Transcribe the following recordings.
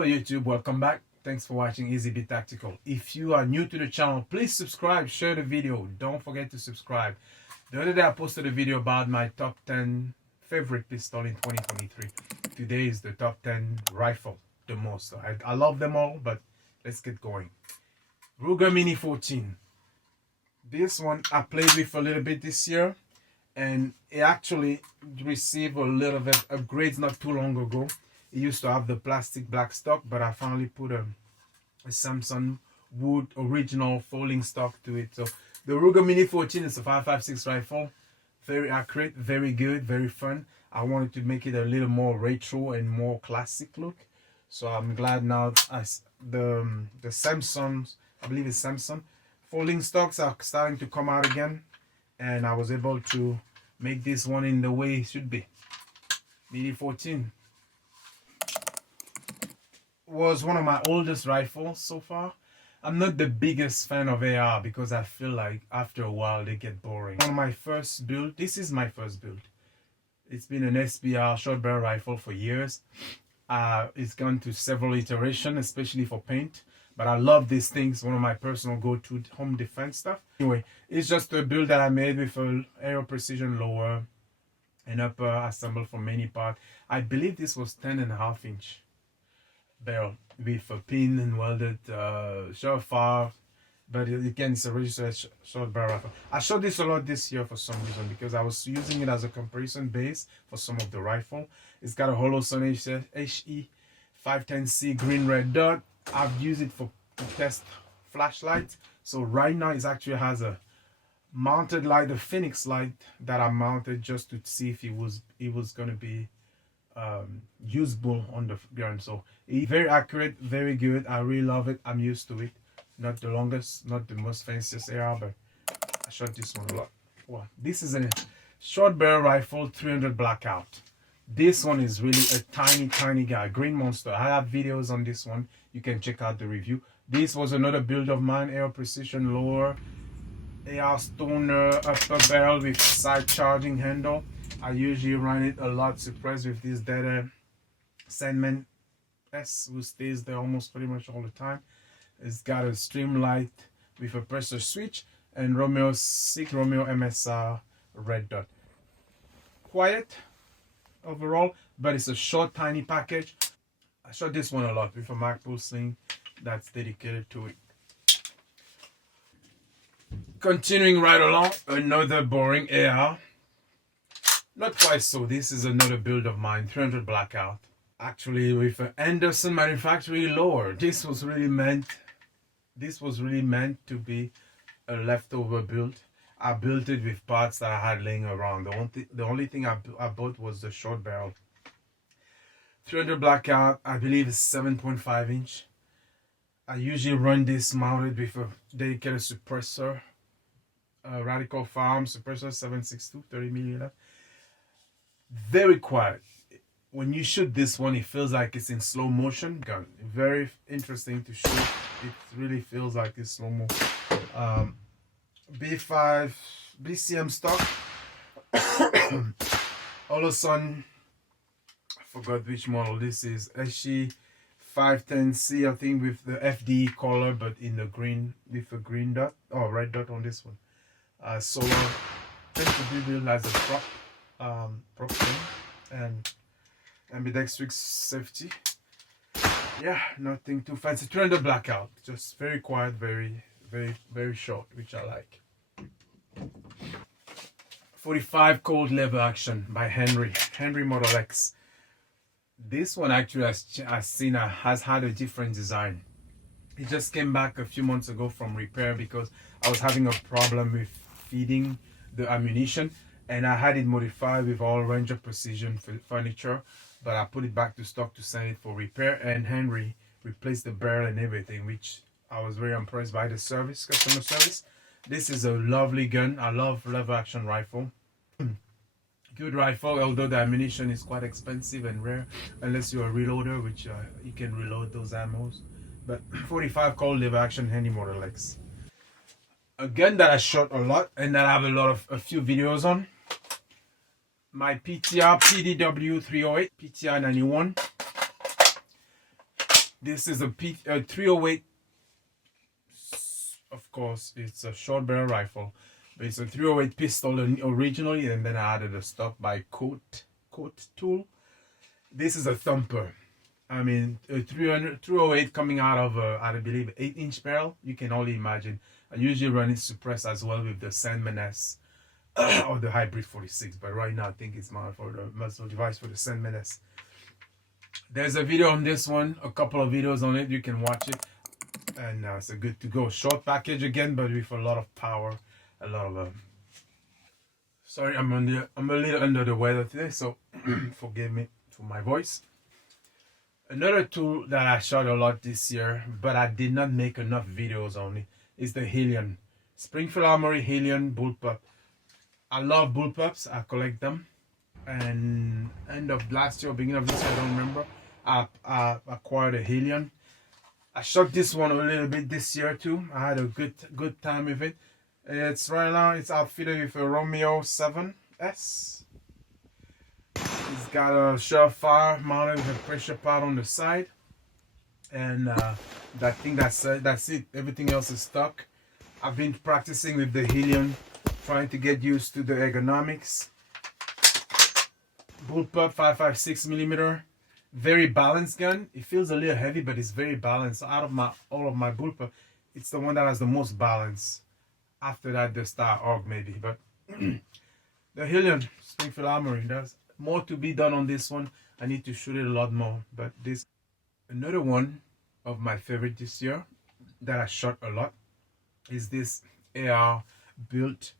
Hello YouTube, welcome back. Thanks for watching Easy Be Tactical. If you are new to the channel, please subscribe, share the video. Don't forget to subscribe. The other day I posted a video about my top 10 favorite pistol in 2023. Today is the top 10 rifle, the most. I love them all, but let's get going. Ruger Mini 14. This one I played with a little bit this year, and it actually received a little bit of upgrades not too long ago. It used to have the plastic black stock, but I finally put a Samsung wood original folding stock to it. So the Ruger Mini 14 is a 5.56 rifle. Very accurate, very good, very fun. I wanted to make it a little more retro and more classic look. So I'm glad now the Samsung, I believe it's Samsung, folding stocks are starting to come out again. And I was able to make this one in the way it should be. Mini 14. Was one of my oldest rifles so far. I'm not the biggest fan of AR because I feel like after a while they get boring. One of my first build, this is my first build. It's been an SBR short barrel rifle for years. It's gone to several iterations, especially for paint. But I love these things, one of my personal go-to home defense stuff. Anyway, it's just a build that I made with an Aero Precision lower and upper assembled from many parts. I believe this was 10.5 inch. Barrel with a pin and welded Shortbar, but again it's a registered short barrel rifle. I shot this a lot this year for some reason because I was using it as a comparison base for some of the rifle. It's got a Holosun HE 510C green red dot. I've used it to test flashlights. So right now it actually has a mounted light, the Phoenix light that I mounted just to see if it was gonna be usable on the gun. So very accurate, very good. I really love it. I'm used to it. Not the longest, not the most fanciest AR, but I shot this one a lot. Well, this is a short barrel rifle 300 Blackout. This one is really a tiny guy, green monster. I have videos on this one. You can check out the review. This was another build of mine, Aero Precision lower, AR Stoner upper barrel with side charging handle. I usually run it a lot suppressed with this Data Sandman S, who stays there almost pretty much all the time. It's got a stream light with a pressure switch and Romeo MSR red dot. Quiet overall, but it's a short, tiny package. I shot this one a lot with a Magpul sling that's dedicated to it. Continuing right along, another boring AR. Not quite so. This is another build of mine, 300 Blackout. Actually, with an Anderson manufacturing lower. This was really meant to be a leftover build. I built it with parts that I had laying around. The only thing I bought was the short barrel. 300 Blackout, I believe is 7.5 inch. I usually run this mounted with a dedicated suppressor, Radical Farm suppressor 762 30mm. Very quiet. When you shoot this one, it feels like it's in slow motion. Gun, very interesting to shoot. It really feels like it's slow mo. B5 BCM stock. Holosun, I forgot which model this is. HE 510C, I think, with the FD color, but in the green, with a green dot or red dot on this one. Solar, tends to be built as a prop thing, and ambidextrous safety. Yeah, nothing too fancy. 300 Blackout, just very quiet, very short, which I like. 45 cold lever action by Henry Model X. This one actually has had a different design. It just came back a few months ago from repair because I was having a problem with feeding the ammunition, and I had it modified with all range of precision furniture, but I put it back to stock to send it for repair, and Henry replaced the barrel and everything, which I was very impressed by the service, customer service. This is a lovely gun. I love lever action rifle. Good rifle, although the ammunition is quite expensive and rare unless you're a reloader, which you can reload those ammos. But 45 cold lever action Henry Model X. A gun that I shot a lot and that I have a few videos on. My PTR PDW 308, PTR 91. This is a 308. Of course, it's a short barrel rifle, but it's a 308 pistol originally, and then I added a stock by Coat Tool. This is a thumper. I mean, a 308 coming out of I believe 8-inch barrel. You can only imagine. I usually run it suppressed as well with the Sand or the Hybrid 46, but right now I think it's more for the muzzle device for the Sand. There's a video on this one, a couple of videos on it. You can watch it, and it's a good to go short package again, but with a lot of power, a lot of sorry, I'm a little under the weather today, so forgive me for my voice. Another tool that I shot a lot this year, but I did not make enough videos on it, is the Helen Springfield Armory Helen Bullpup. I love bullpups. I collect them. And end of last year, beginning of this year, I don't remember, I acquired a Helen. I shot this one a little bit this year too. I had a good time with it. It's right now, it's outfitted with a Romeo 7S. It's got a Shortbar mounted with a pressure pad on the side, and I think that's it. Everything else is stuck. I've been practicing with the Helium, trying to get used to the ergonomics. Bullpup 5.56mm, very balanced gun. It feels a little heavy, but it's very balanced. Out of all of my bullpup, it's the one that has the most balance. After that, the Star Org maybe, but the Helium Springfield Armory, there's more to be done on this one. I need to shoot it a lot more, but this another one of my favorite this year that I shot a lot is this AR built.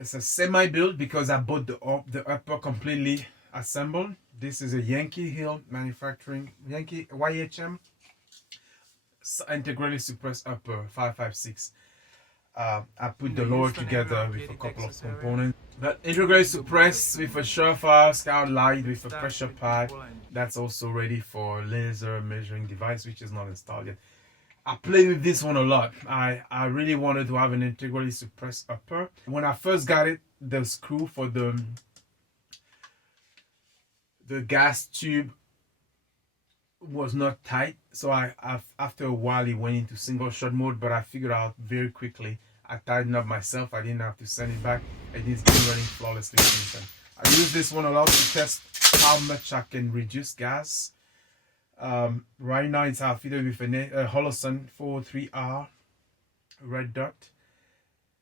It's a semi build because I bought the upper completely assembled. This is a Yankee Hill manufacturing, Yankee YHM integrally suppressed upper 5.56. I put the lower together with a couple of components. But integrally suppressed with a Shortbar Scout Light with a pressure pad that's also ready for laser measuring device, which is not installed yet. I played with this one a lot. I really wanted to have an integrally suppressed upper. When I first got it, the screw for the gas tube was not tight, so after a while it went into single shot mode, but I figured out very quickly. I tightened up myself. I didn't have to send it back, and it's been running flawlessly since then. I use this one a lot to test how much I can reduce gas. Right now it's outfitted with a Holosun 403R red dot.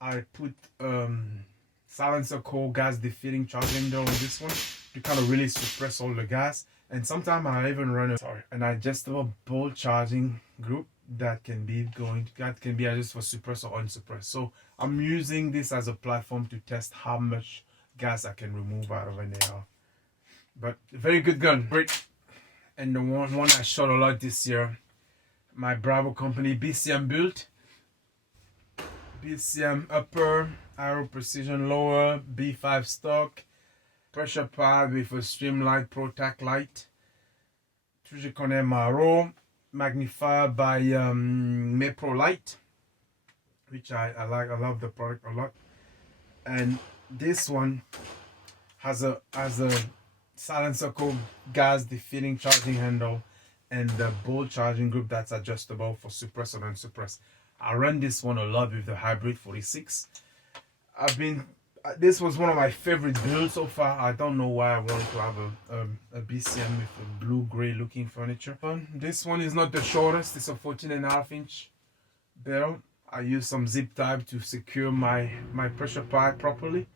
I put silencer core gas defeating charging handle on this one to kind of really suppress all the gas. And sometimes I even run an adjustable bolt charging group that can be adjusted for suppressed or unsuppressed. So I'm using this as a platform to test how much gas I can remove out of an AR. But very good gun, great. And the one I shot a lot this year, my Bravo company BCM built. BCM upper, Aero Precision lower, B5 stock, pressure pad with a Streamlight ProTac light, Trigicone Maro, magnified by Mepro light, which I like. I love the product a lot. And this one has a silencer core gas defeating charging handle and the bolt charging group that's adjustable for suppressed and unsuppressed. I run this one a lot with the Hybrid 46. This was one of my favorite builds so far. I don't know why I wanted to have a BCM with a blue-gray looking furniture. This one is not the shortest. It's a 14.5-inch barrel. I use some zip tie to secure my pressure pipe properly.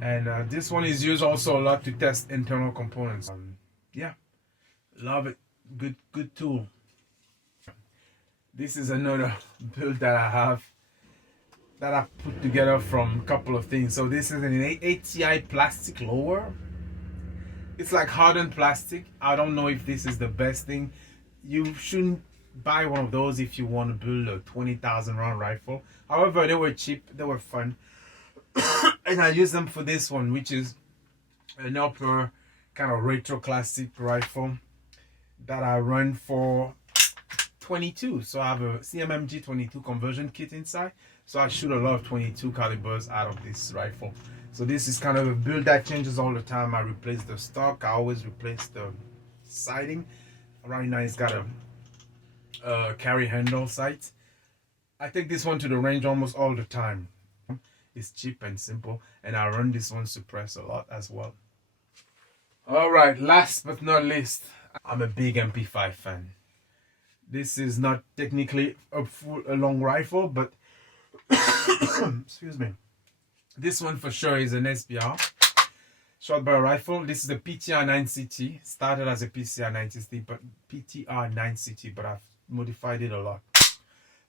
And this one is used also a lot to test internal components. Yeah, love it. Good tool. This is another build that I have, that I put together from a couple of things. So this is an ATI plastic lower. It's like hardened plastic. I don't know if this is the best thing. You shouldn't buy one of those if you want to build a 20,000 round rifle. However, they were cheap, they were fun. And I use them for this one, which is an upper kind of retro classic rifle that I run for 22. So I have a CMMG 22 conversion kit inside. So I shoot a lot of 22 calibers out of this rifle. So this is kind of a build that changes all the time. I replace the stock. I always replace the sighting. Right now it's got a carry handle sight. I take this one to the range almost all the time. It's cheap and simple, and I run this one suppressed a lot as well. Alright, last but not least, I'm a big MP5 fan. This is not technically a long rifle, but excuse me. This one for sure is an SBR shortbar rifle. This is a PTR 9CT. Started as a PTR 9CT, but PTR 9CT, but I've modified it a lot.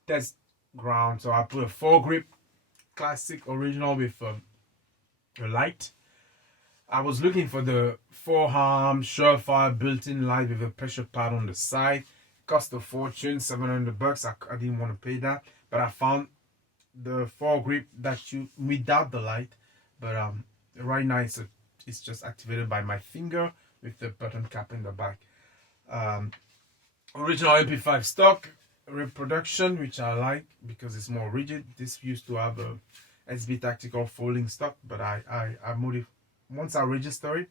Test ground, so I put a 4-grip classic original with a light. I was looking for the 4-arm Shortbar built-in light with a pressure pad on the side. Cost a fortune, $700. I didn't want to pay that, but I found the 4-grip that you without the light. But right now it's just activated by my finger with the button cap in the back. Original MP5 stock reproduction, which I like because it's more rigid. This used to have a SB Tactical folding stock, but I once I register it,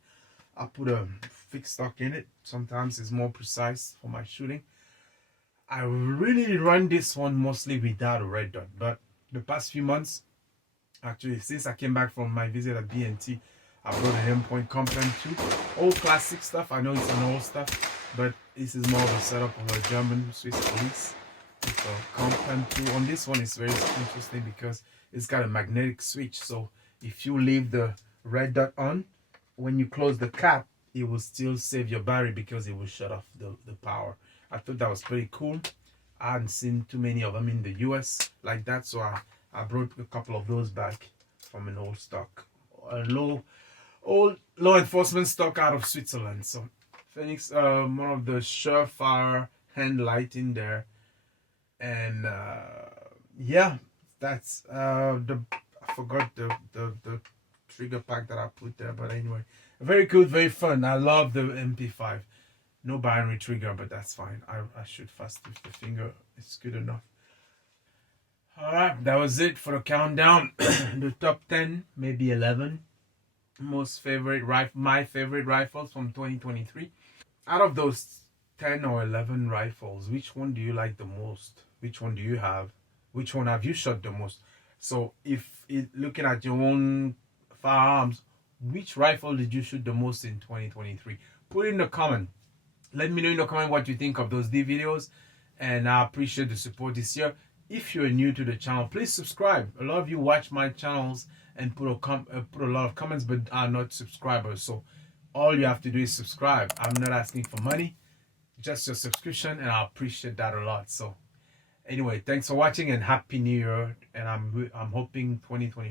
I put a fixed stock in it. Sometimes it's more precise for my shooting. I really run this one mostly without a red dot, but the past few months, actually since I came back from my visit at BNT, I brought an M-Point Complan 2. Old classic stuff. I know it's an old stuff, but this is more of a setup of a German Swiss police. So Complan 2. On this one is very interesting because it's got a magnetic switch. So if you leave the red dot on, when you close the cap, it will still save your battery because it will shut off the power. I thought that was pretty cool. I hadn't seen too many of them in the US like that, so I brought a couple of those back from an old stock, a old law enforcement stock out of Switzerland. So Phoenix, one of the Surefire hand light in there, and yeah, that's I forgot the trigger pack that I put there, but anyway, very good, very fun. I love the MP5. No binary trigger, but that's fine. I shoot fast with the finger. It's good enough. Alright, that was it for the countdown. The top 10, maybe 11 most favorite my favorite rifles from 2023. Out of those 10 or 11 rifles, which one do you like the most? Which one do you have? Which one have you shot the most? So if looking at your own firearms, which rifle did you shoot the most in 2023? Put it in the comment. Let me know in the comment what you think of those videos, and I appreciate the support this year. If you're new to the channel, please subscribe. A lot of you watch my channels and put a lot of comments but are not subscribers. So all you have to do is subscribe. I'm not asking for money, just your subscription, and I appreciate that a lot. So anyway, thanks for watching and Happy New Year, and I'm hoping 2020